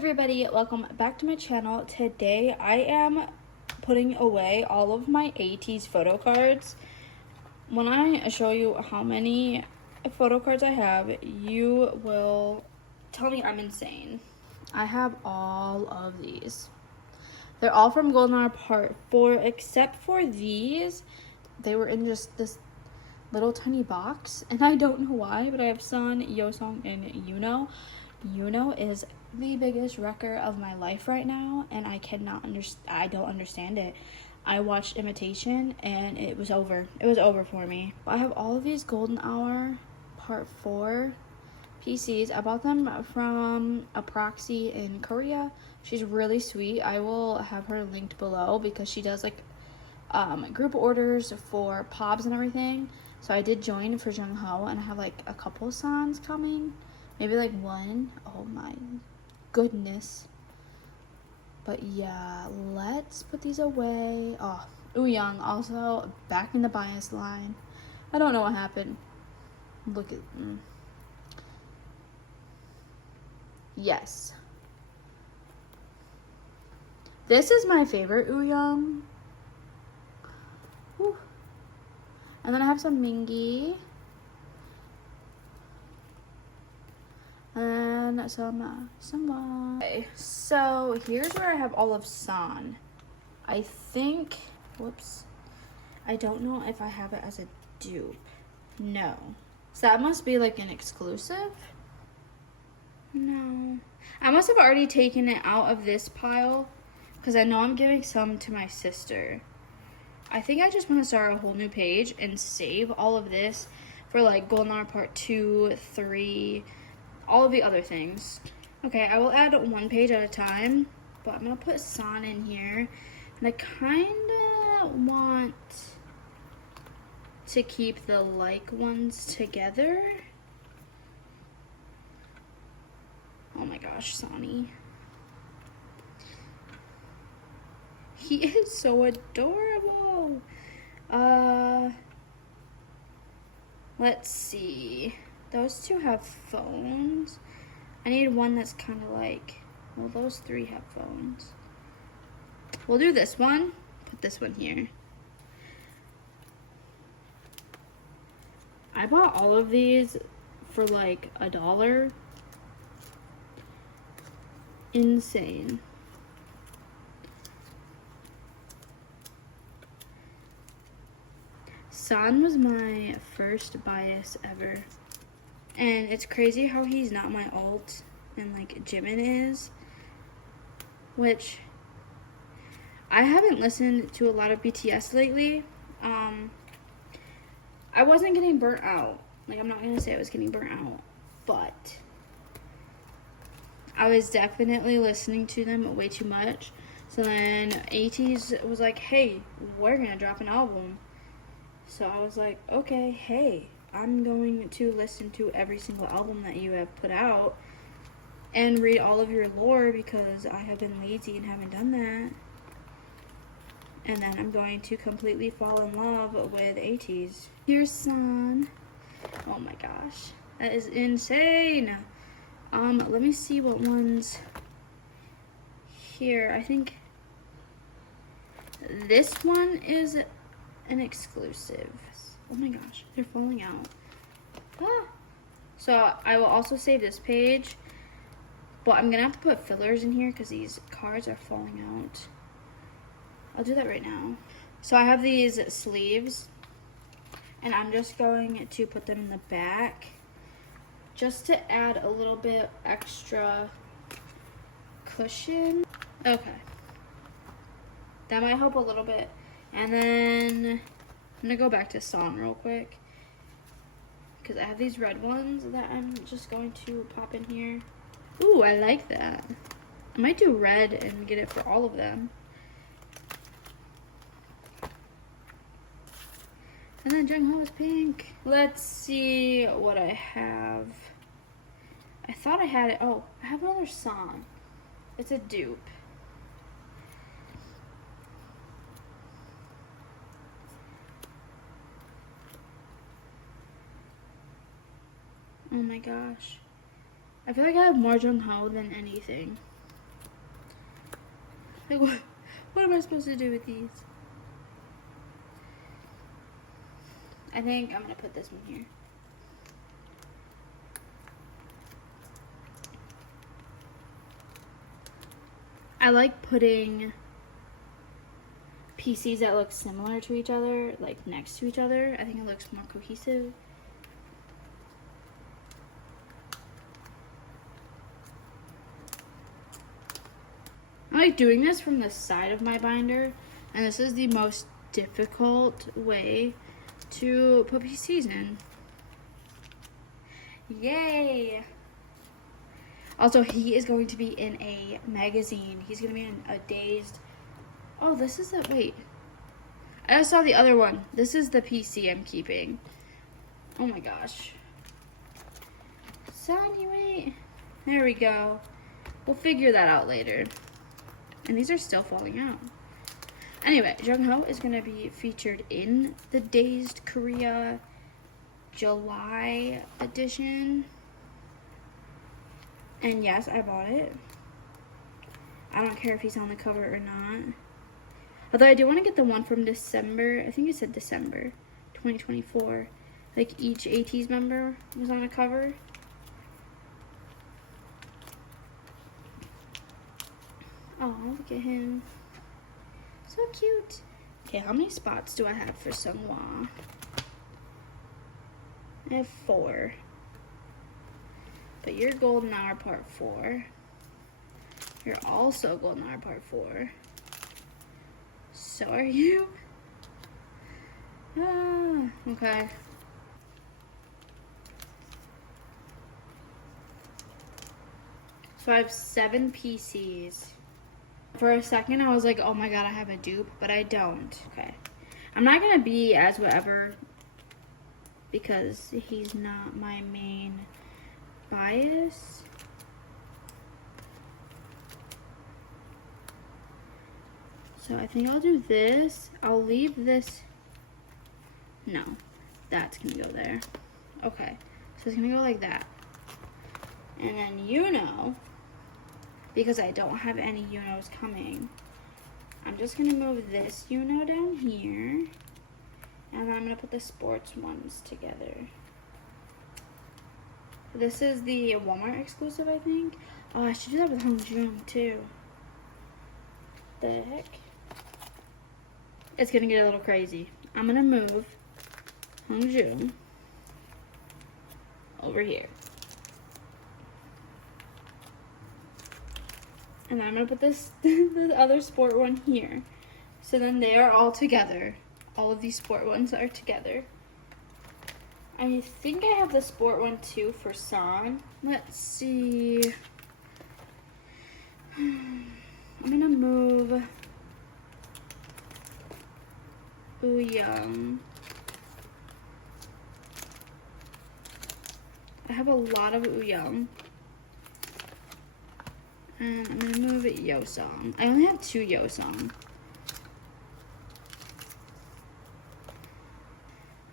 Everybody, welcome back to my channel. Today I am putting away all of my Ateez photo cards. When I show you how many photo cards I have, you will tell me I'm insane. I have all of these. They're all from Golden Hour Part 4, except for these. They were in just this little tiny box, and I don't know why, but I have Sun, Yosong, and Yuno. Yuno is the biggest wrecker of my life right now, and I don't understand it. I watched Imitation and it was over for me. I have all of these Golden Hour Part 4 PCs. I bought them from a proxy in Korea. She's really sweet. I will have her linked below because she does like group orders for pobs and everything. So I did join for Jung Ho, and I have like a couple songs coming. Maybe like one. Oh my goodness. But yeah, let's put these away. Oh, Young also back in the bias line. I don't know what happened. Look at Yes. This is my favorite Young. And then I have some Mingi. And some okay, so here's where I have all of San. I think, whoops, I don't know if I have it as a dupe. No. So that must be like an exclusive. No. I must have already taken it out of this pile because I know I'm giving some to my sister. I think I just want to start a whole new page and save all of this for like Golden Hour Part 2, 3, all of the other things. Okay, I will add one page at a time, but I'm gonna put San in here, and I kinda want to keep the like ones together. Oh my gosh, Sonny. He is so adorable. Let's see. Those two have phones. I need one that's kind of like, well, those three have phones. We'll do this one. Put this one here. I bought all of these for like $1. Insane. San was my first bias ever. And it's crazy how he's not my alt and like Jimin is. Which I haven't listened to a lot of BTS lately. I wasn't getting burnt out. Like, I'm not gonna say I was getting burnt out, but I was definitely listening to them way too much. So then Ateez was like, hey, we're gonna drop an album. So I was like, okay, hey, I'm going to listen to every single album that you have put out and read all of your lore because I have been lazy and haven't done that. And then I'm going to completely fall in love with Ateez. Here's San. Oh my gosh, that is insane. Let me see what ones here. I think this one is an exclusive. Oh my gosh, they're falling out. So I will also save this page, but I'm gonna have to put fillers in here because these cards are falling out. I'll do that right now. So I have these sleeves, and I'm just going to put them in the back just to add a little bit extra cushion. Okay, that might help a little bit. And then I'm gonna go back to San real quick because I have these red ones that I'm just going to pop in here. Ooh, I like that. I might do red and get it for all of them. And then Jung Ho is pink. Let's see what I have. I thought I had it. Oh, I have another song. It's a dupe. Oh my gosh. I feel like I have more Jung Ho than anything. Like, what am I supposed to do with these? I think I'm gonna put this one here. I like putting PCs that look similar to each other, like next to each other. I think it looks more cohesive. I like doing this from the side of my binder, and this is the most difficult way to put PCs in. Yay! Also, he is going to be in a magazine. He's going to be in a Dazed. Oh, this is a, wait. I just saw the other one. This is the PC I'm keeping. Oh my gosh. Sonny, wait. There we go. We'll figure that out later. And these are still falling out. Anyway, Jungho is going to be featured in the Dazed Korea July edition. And yes, I bought it. I don't care if he's on the cover or not. Although I do want to get the one from December. I think it said December 2024. Like each Ateez member was on a cover. Oh, look at him. So cute. Okay, how many spots do I have for Seonghwa? I have 4. But you're Golden Hour Part 4. You're also Golden Hour Part 4. So are you? Ah, okay. So I have 7 PCs. For a second, I was like, oh my god, I have a dupe, but I don't. Okay. I'm not gonna be as whatever because he's not my main bias. So I think I'll do this. I'll leave this. No, that's gonna go there. Okay, so it's gonna go like that. And then because I don't have any Unos coming, I'm just gonna move this Uno down here. And then I'm gonna put the sports ones together. This is the Walmart exclusive, I think. Oh, I should do that with Hongjoong too. The heck? It's gonna get a little crazy. I'm gonna move Hongjoong over here. And I'm gonna put this the other sport one here. So then they are all together. All of these sport ones are together. I think I have the sport one too for San. Let's see. I'm gonna move Young. I have a lot of Young. And I'm gonna move Yosong. I only have 2 Yosong.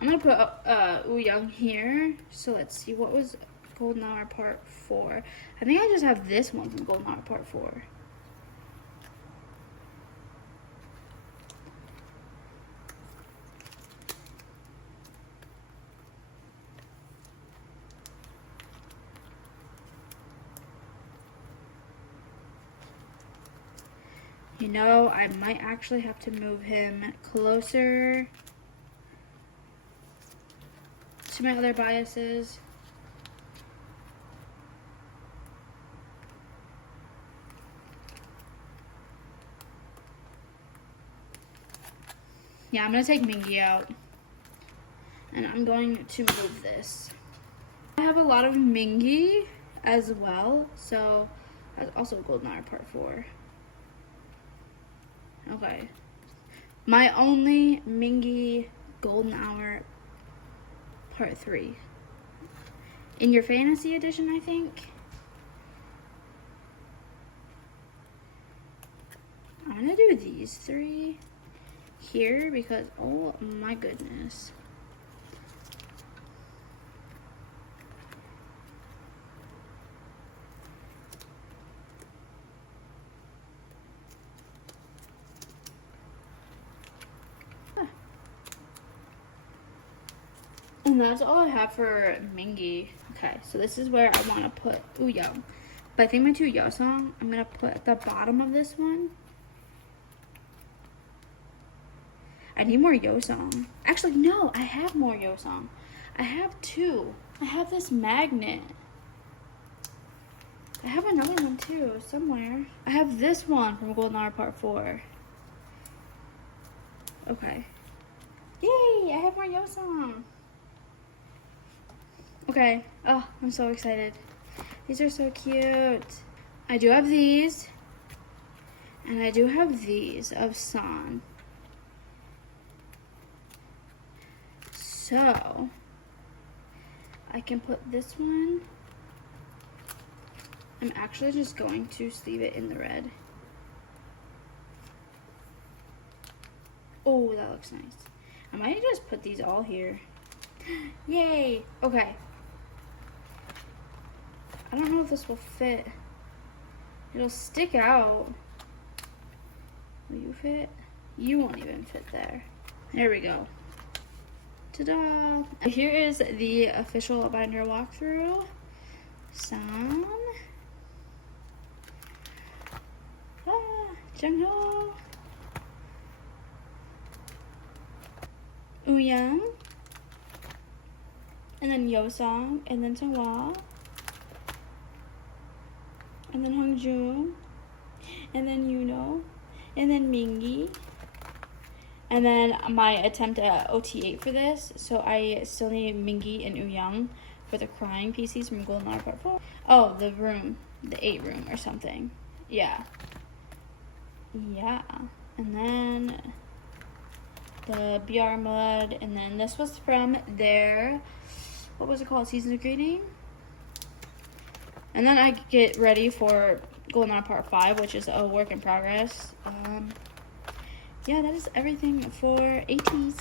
I'm gonna put Young here. So let's see, what was Golden Hour Part 4? I think I just have this one from Golden Hour Part 4. You know, I might actually have to move him closer to my other biases. Yeah, I'm gonna take Mingi out. And I'm going to move this. I have a lot of Mingi as well, so that's also Golden Hour Part 4. Okay. My only Mingi Golden Hour Part 3. In your fantasy edition, I think. I'm gonna do these 3 here because, oh my goodness. And that's all I have for Mingi. Okay, so this is where I want to put Uyoung. But I think my 2 Yeosong, I'm going to put at the bottom of this one. I need more Yeosong. Actually, no, I have more Yeosong. I have 2. I have this magnet. I have another one too, somewhere. I have this one from Golden Hour Part 4. Okay. Yay, I have more Yeosong. Okay. Oh, I'm so excited. These are so cute. I do have these. And I do have these of San. So, I can put this one. I'm actually just going to sleeve it in the red. Oh, that looks nice. I might just put these all here. Yay! Okay. I don't know if this will fit. It'll stick out. Will you fit? You won't even fit there. There we go. Ta-da! Here is the official binder walkthrough. San. Jungho. Uyoung. And then Yeosong. And then Seonghwa. And then Hongjoong. And then Yuno. And then Mingi. And then my attempt at OT8 for this. So I still need Mingi and Uyoung for the crying PCs from Golden Hour Part 4. Oh, the room. The 8 room or something. Yeah. Yeah. And then the BR Mud. And then this was from their, what was it called? Seasons of Greeting. And then I get ready for Golden Hour Part 5, which is a work in progress. Yeah, that is everything for Ateez.